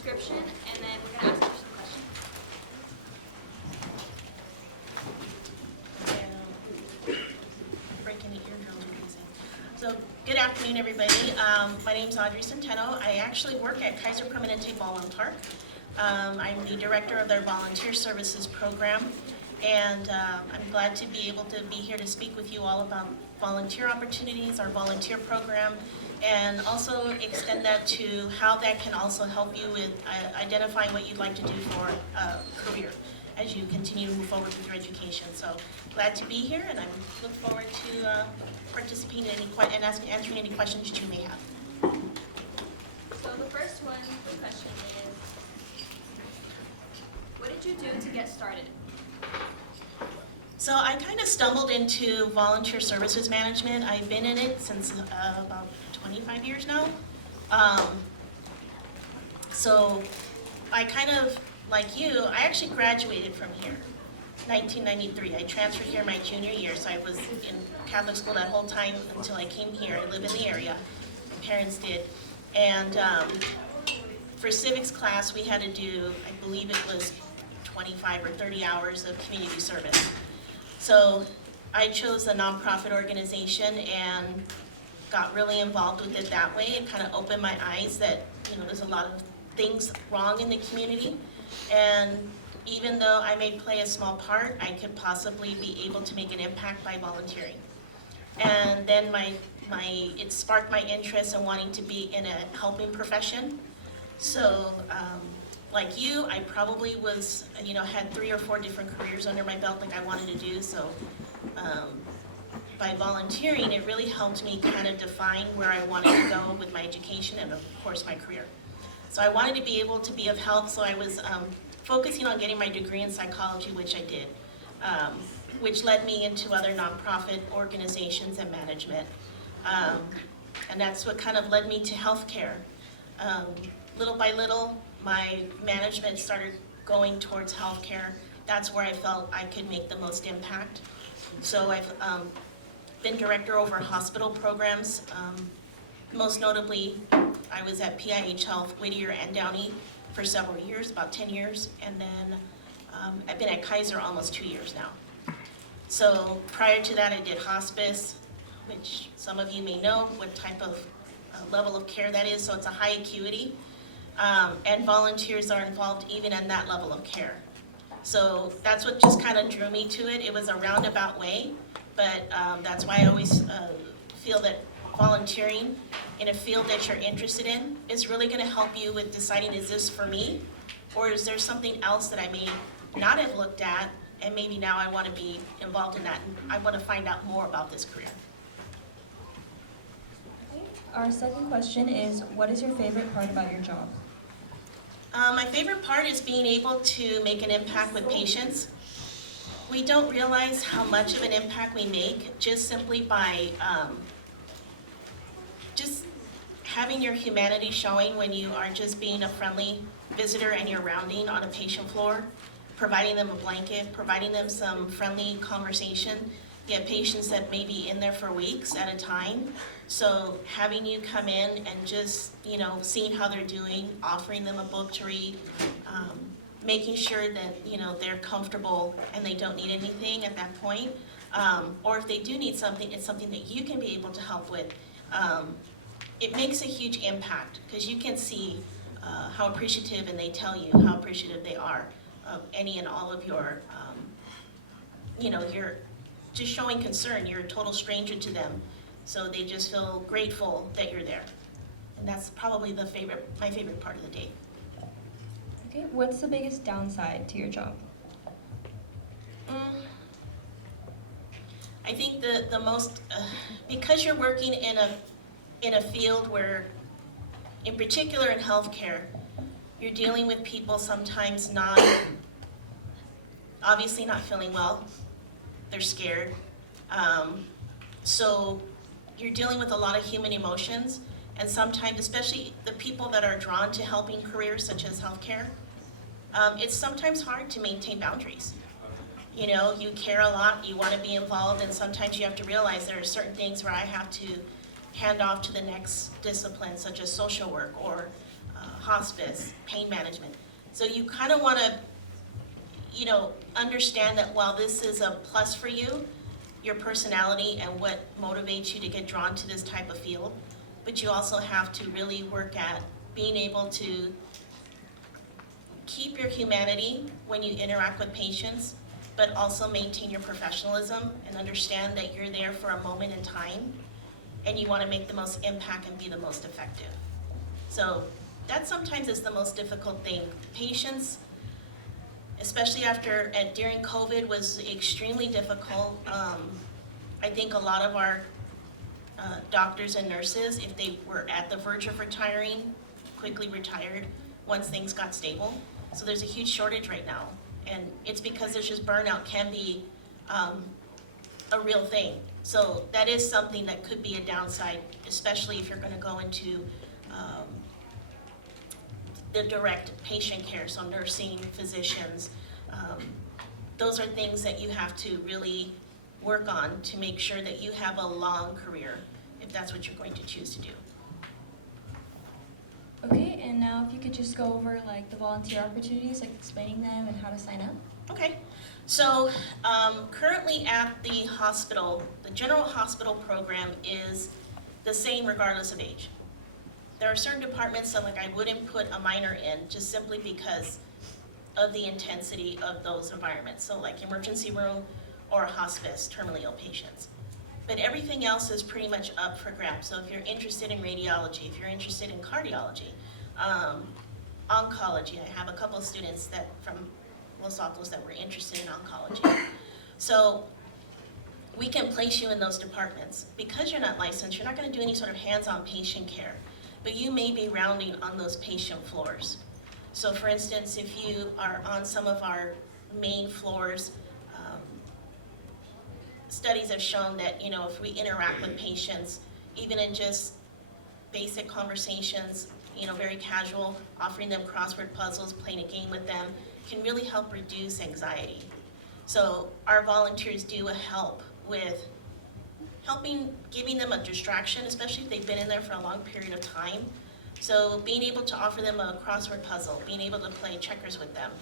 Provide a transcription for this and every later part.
description, and then we're going to ask you some questions. Breaking the eardrums, we can say. So, good afternoon, everybody. My name's Audrey Centeno. I actually work at Kaiser Permanente Ballin Park. I'm the director of their volunteer services program, and I'm glad to be able to be here to speak with you all about volunteer opportunities, our volunteer program, and also extend that to how that can also help you with identifying what you'd like to do for a career as you continue to move forward with your education. So glad to be here, and I look forward to participating in and answering any questions that you may have. So the first one, the question is, what did you do to get started? So I kind of stumbled into volunteer services management. I've been in it since about 25 years now. So I kind of, like you, I actually graduated from here, 1993. I transferred here my junior year, so I was in Catholic school that whole time until I came here. I live in the area, my parents did. And for civics class, we had to do, I believe it was 25 or 30 hours of community service. So I chose a nonprofit organization and got really involved with it that way. It kind of opened my eyes that, there's a lot of things wrong in the community. And even though I may play a small part, I could possibly be able to make an impact by volunteering. And then it sparked my interest in wanting to be in a helping profession. So, like you, I probably was, had 3 or 4 different careers under my belt like I wanted to do. So by volunteering, it really helped me kind of define where I wanted to go with my education and, of course, my career. So I wanted to be able to be of help, so I was focusing on getting my degree in psychology, which I did, which led me into other nonprofit organizations and management. And that's what kind of led me to healthcare. Little by little, my management started going towards healthcare. That's where I felt I could make the most impact. So I've been director over hospital programs. Most notably, I was at PIH Health, Whittier and Downey for several years, about 10 years, and then I've been at Kaiser almost 2 years now. So prior to that, I did hospice, which some of you may know what type of level of care that is, so it's a high acuity, and volunteers are involved even in that level of care. So that's what just kind of drew me to it. It was a roundabout way, but that's why I always feel that volunteering in a field that you're interested in is really going to help you with deciding, is this for me, or is there something else that I may not have looked at, and maybe now I want to be involved in that, and I want to find out more about this career. Okay. Our second question is, what is your favorite part about your job? My favorite part is being able to make an impact with patients. We don't realize how much of an impact we make just simply by just having your humanity showing when you are just being a friendly visitor and you're rounding on a patient floor, providing them a blanket, providing them some friendly conversation. You have patients that may be in there for weeks at a time. So having you come in and just, seeing how they're doing, offering them a book to read, making sure that, they're comfortable and they don't need anything at that point. Or if they do need something, it's something that you can be able to help with. It makes a huge impact because you can see how appreciative, and they tell you how appreciative they are of any and all of your, you're just showing concern. You're a total stranger to them, so they just feel grateful that you're there. And that's probably my favorite part of the day. Okay, what's the biggest downside to your job? I think the most, because you're working in a field where, in particular in healthcare, you're dealing with people sometimes obviously not feeling well. They're scared. So you're dealing with a lot of human emotions, and sometimes, especially the people that are drawn to helping careers such as healthcare, it's sometimes hard to maintain boundaries. You care a lot, you want to be involved, and sometimes you have to realize there are certain things where I have to hand off to the next discipline, such as social work or hospice, pain management. So you kind of want to, understand that while this is a plus for you, your personality and what motivates you to get drawn to this type of field, but you also have to really work at being able to keep your humanity when you interact with patients, but also maintain your professionalism and understand that you're there for a moment in time and you want to make the most impact and be the most effective. So that sometimes is the most difficult thing. Patients, especially during COVID, was extremely difficult. I think a lot of our doctors and nurses, if they were at the verge of retiring, quickly retired once things got stable. So there's a huge shortage right now. And it's because there's just burnout can be a real thing. So that is something that could be a downside, especially if you're going to go into the direct patient care, so nursing, physicians. Those are things that you have to really work on to make sure that you have a long career, if that's what you're going to choose to do. Okay, and now if you could just go over like the volunteer opportunities, like explaining them and how to sign up. Okay, so currently at the hospital, the general hospital program is the same regardless of age. There are certain departments that I wouldn't put a minor in just simply because of the intensity of those environments. So like emergency room or hospice, terminally ill patients. But everything else is pretty much up for grabs. So if you're interested in radiology, if you're interested in cardiology, oncology, I have a couple of students from Los Altos that were interested in oncology. So we can place you in those departments. Because you're not licensed, you're not going to do any sort of hands-on patient care, but you may be rounding on those patient floors. So for instance, if you are on some of our main floors, studies have shown that, if we interact with patients, even in just basic conversations, very casual, offering them crossword puzzles, playing a game with them, can really help reduce anxiety. So our volunteers do help with giving them a distraction, especially if they've been in there for a long period of time. So being able to offer them a crossword puzzle, being able to play checkers with them,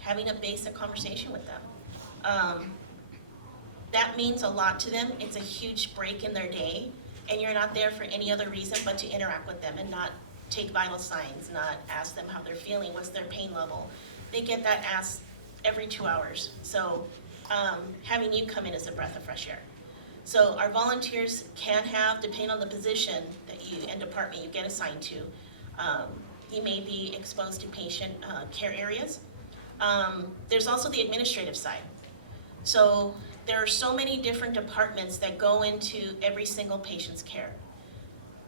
having a basic conversation with them. That means a lot to them. It's a huge break in their day, and you're not there for any other reason but to interact with them and not take vital signs, not ask them how they're feeling, what's their pain level. They get that asked every 2 hours. So having you come in is a breath of fresh air. So our volunteers can have, depending on the position and department you get assigned to, you may be exposed to patient care areas. There's also the administrative side. So there are so many different departments that go into every single patient's care.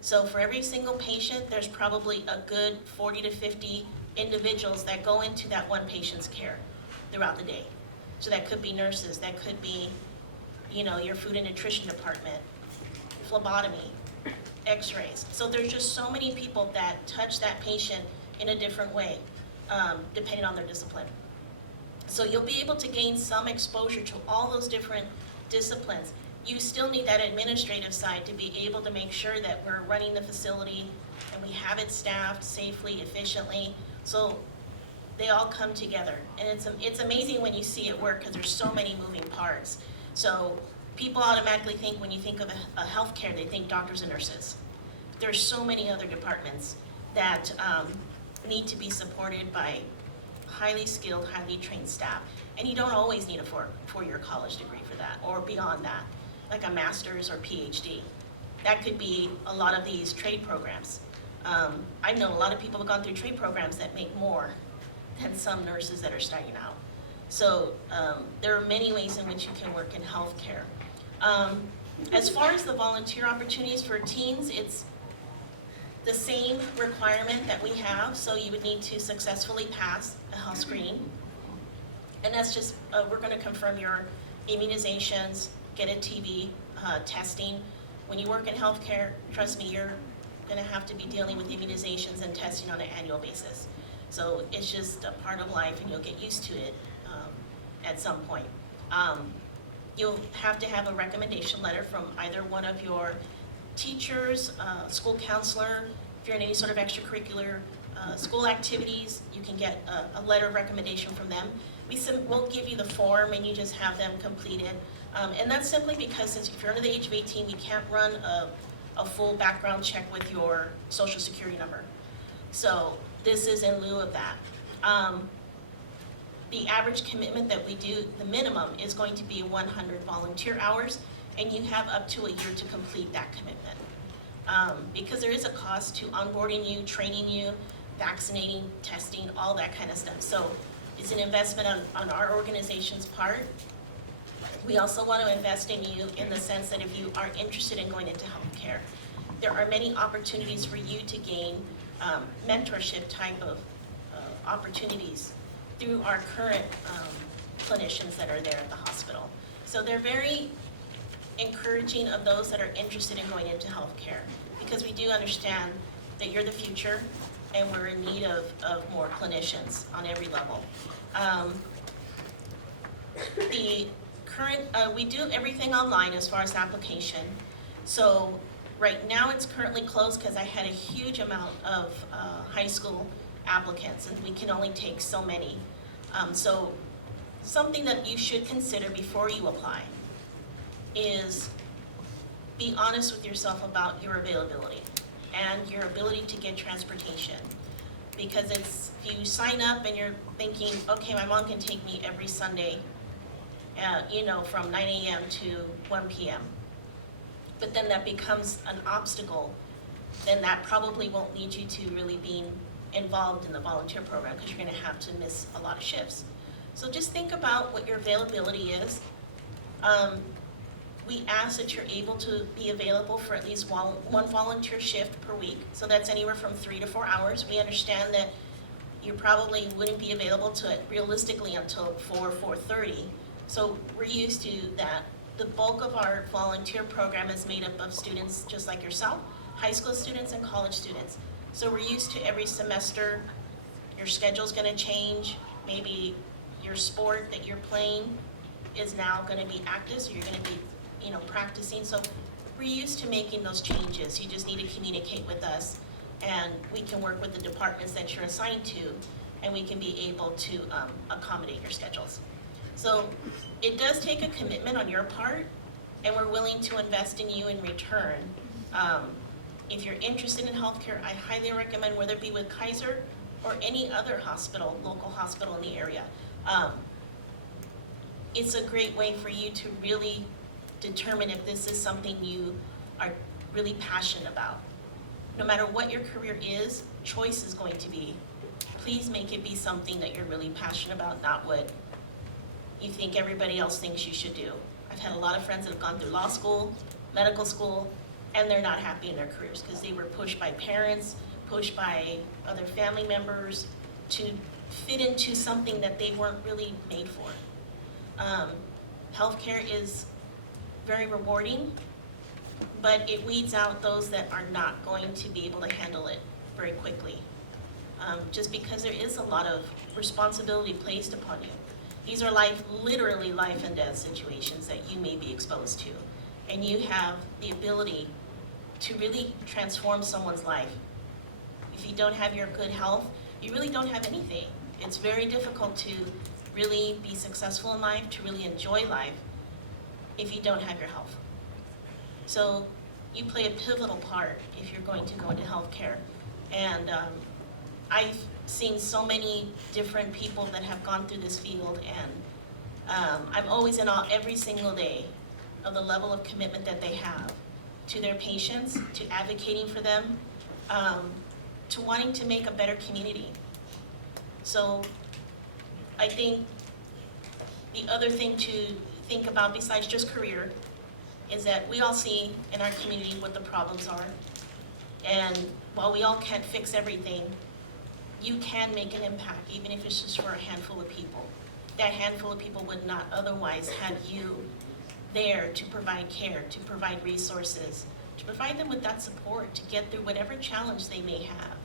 So for every single patient, there's probably a good 40 to 50 individuals that go into that one patient's care throughout the day. So that could be nurses, that could be, your food and nutrition department, phlebotomy, x-rays. So there's just so many people that touch that patient in a different way, depending on their discipline. So you'll be able to gain some exposure to all those different disciplines. You still need that administrative side to be able to make sure that we're running the facility and we have it staffed safely, efficiently. So they all come together. And it's amazing when you see it work because there's so many moving parts. So people automatically think when you think of a healthcare, they think doctors and nurses. There's so many other departments that need to be supported by highly skilled, highly trained staff. And you don't always need a four-year college degree for that or beyond that, like a master's or PhD. That could be a lot of these trade programs. I know a lot of people have gone through trade programs that make more than some nurses that are starting out. So there are many ways in which you can work in healthcare. As far as the volunteer opportunities for teens, it's the same requirement that we have, so you would need to successfully pass a health screening. And that's just, we're going to confirm your immunizations, get a TB testing. When you work in healthcare, trust me, you're going to have to be dealing with immunizations and testing on an annual basis. So it's just a part of life and you'll get used to it at some point. You'll have to have a recommendation letter from either one of your teachers, school counselor, If you're in any sort of extracurricular school activities, you can get a letter of recommendation from them. We'll give you the form and you just have them complete it. And that's simply because since if you're under the age of 18, we can't run a full background check with your social security number. So this is in lieu of that. The average commitment that we do, the minimum, is going to be 100 volunteer hours, and you have up to a year to complete that commitment. Because there is a cost to onboarding you, training you, vaccinating, testing, all that kind of stuff. So it's an investment on our organization's part. We also want to invest in you in the sense that if you are interested in going into healthcare, there are many opportunities for you to gain mentorship type of opportunities through our current clinicians that are there at the hospital. So they're very encouraging of those that are interested in going into healthcare, because we do understand that you're the future and we're in need of more clinicians on every level. The current, we do everything online as far as application. So right now it's currently closed because I had a huge amount of high school applicants and we can only take so many. So something that you should consider before you apply is be honest with yourself about your availability and your ability to get transportation. Because if you sign up and you're thinking, okay, my mom can take me every Sunday, from 9 a.m. to 1 p.m. But then that becomes an obstacle, then that probably won't lead you to really being involved in the volunteer program, because you're going to have to miss a lot of shifts. So just think about what your availability is. We ask that you're able to be available for at least one volunteer shift per week. So that's anywhere from 3 to 4 hours. We understand that you probably wouldn't be available to it realistically until 4:30. So we're used to that. The bulk of our volunteer program is made up of students just like yourself, high school students and college students. So we're used to every semester, your schedule's gonna change. Maybe your sport that you're playing is now gonna be active, so you're gonna be, practicing. So we're used to making those changes. You just need to communicate with us, and we can work with the departments that you're assigned to, and we can be able to accommodate your schedules. So it does take a commitment on your part, and we're willing to invest in you in return. If you're interested in healthcare, I highly recommend, whether it be with Kaiser or any other hospital, local hospital in the area. It's a great way for you to really determine if this is something you are really passionate about. No matter what your career is, choice is going to be. Please make it be something that you're really passionate about, not what you think everybody else thinks you should do. I've had a lot of friends that have gone through law school, medical school, and they're not happy in their careers because they were pushed by parents, pushed by other family members to fit into something that they weren't really made for. Healthcare is very rewarding, but it weeds out those that are not going to be able to handle it very quickly. Just because there is a lot of responsibility placed upon you. These are literally life and death situations that you may be exposed to. And you have the ability to really transform someone's life. If you don't have your good health, you really don't have anything. It's very difficult to really be successful in life, to really enjoy life, if you don't have your health. So you play a pivotal part if you're going to go into healthcare. And I've seen so many different people that have gone through this field, and I'm always in awe every single day of the level of commitment that they have to their patients, to advocating for them, to wanting to make a better community. So I think the other thing to think about besides just career is that we all see in our community what the problems are. And while we all can't fix everything, you can make an impact, even if it's just for a handful of people. That handful of people would not otherwise have you there to provide care, to provide resources, to provide them with that support to get through whatever challenge they may have.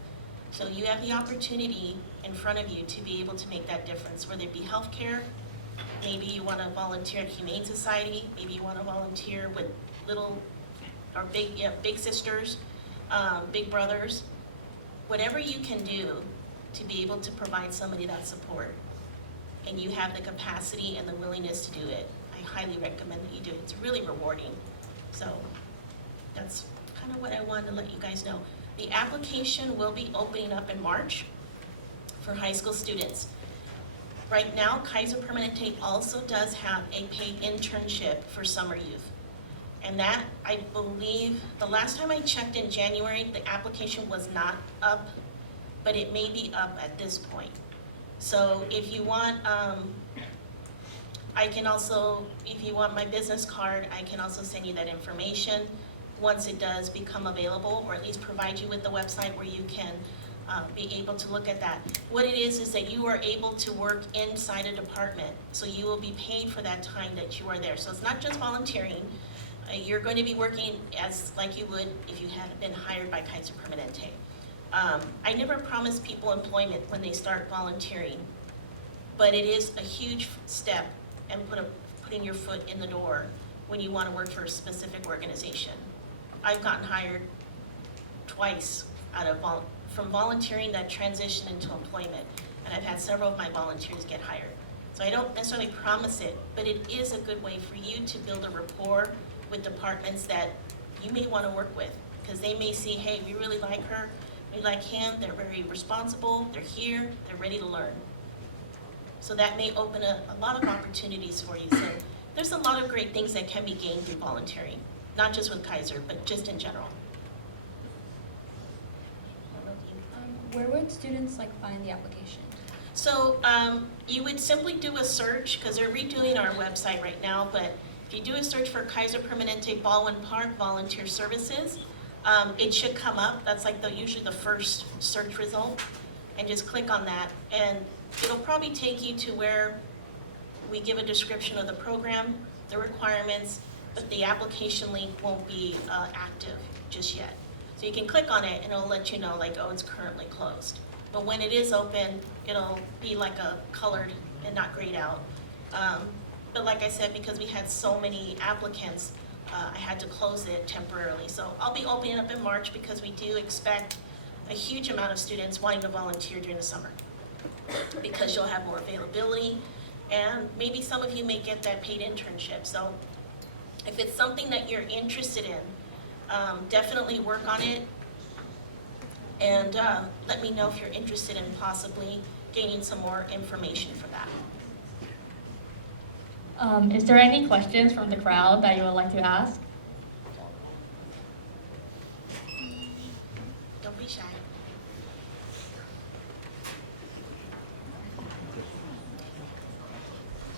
So you have the opportunity in front of you to be able to make that difference, whether it be healthcare, maybe you want to volunteer at Humane Society, maybe you want to volunteer with little or big sisters, big brothers. whatever you can do to be able to provide somebody that support, and you have the capacity and the willingness to do it, I highly recommend that you do it. It's really rewarding. So that's kind of what I wanted to let you guys know. The application will be opening up in March for high school students. Right now, Kaiser Permanente also does have a paid internship for summer youth. And that, I believe, the last time I checked in January, the application was not up, but it may be up at this point. So if you want, I can also, if you want my business card, I can also send you that information once it does become available, or at least provide you with the website where you can be able to look at that. What it is that you are able to work inside a department, so you will be paid for that time that you are there. So it's not just volunteering. You're going to be working as like you would if you had been hired by Kaiser Permanente. I never promise people employment when they start volunteering, but it is a huge step and putting your foot in the door when you want to work for a specific organization. I've gotten hired twice from volunteering that transitioned into employment, and I've had several of my volunteers get hired. So I don't necessarily promise it, but it is a good way for you to build a rapport with departments that you may want to work with, because they may see, hey, we really like her, we like him, they're very responsible, they're here, they're ready to learn. So that may open a lot of opportunities for you. So there's a lot of great things that can be gained through volunteering, not just with Kaiser, but just in general. Where would students find the application? So you would simply do a search, because they're redoing our website right now, but if you do a search for Kaiser Permanente Baldwin Park Volunteer Services, it should come up. That's usually the first search result, and just click on that, and it'll probably take you to where we give a description of the program, the requirements, but the application link won't be active just yet. So you can click on it and it'll let you know oh, it's currently closed. But when it is open, it'll be like a colored and not grayed out. But like I said, because we had so many applicants, I had to close it temporarily. So I'll be opening up in March, because we do expect a huge amount of students wanting to volunteer during the summer, because you'll have more availability, and maybe some of you may get that paid internship. So if it's something that you're interested in, definitely work on it, and let me know if you're interested in possibly gaining some more information for that. Is there any questions from the crowd that you would like to ask? Don't be shy. I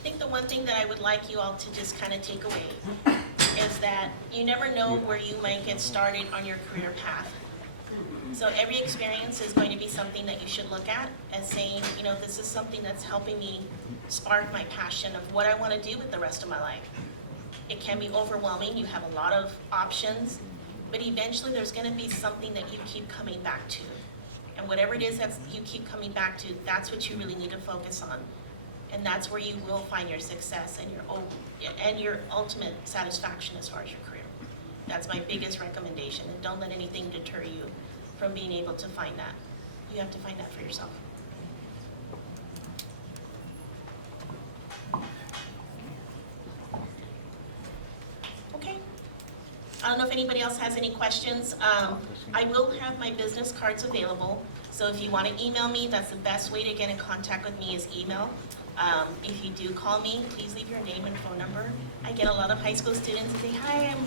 think the one thing that I would like you all to just kind of take away is that you never know where you might get started on your career path. So every experience is going to be something that you should look at as saying, this is something that's helping me spark my passion of what I want to do with the rest of my life. It can be overwhelming. You have a lot of options, but eventually there's going to be something that you keep coming back to. And whatever it is that you keep coming back to, that's what you really need to focus on. And that's where you will find your success and your ultimate satisfaction as far as your career. That's my biggest recommendation. And don't let anything deter you from being able to find that. You have to find that for yourself. Okay. I don't know if anybody else has any questions. I will have my business cards available. So if you want to email me, that's the best way to get in contact with me is email. If you do call me, please leave your name and phone number. I get a lot of high school students that say, hi, I'm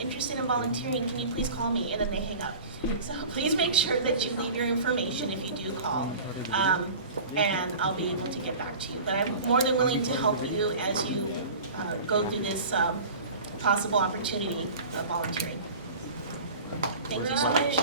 interested in volunteering, can you please call me? And then they hang up. So please make sure that you leave your information if you do call, and I'll be able to get back to you. But I'm more than willing to help you as you go through this possible opportunity of volunteering. Thank you so much.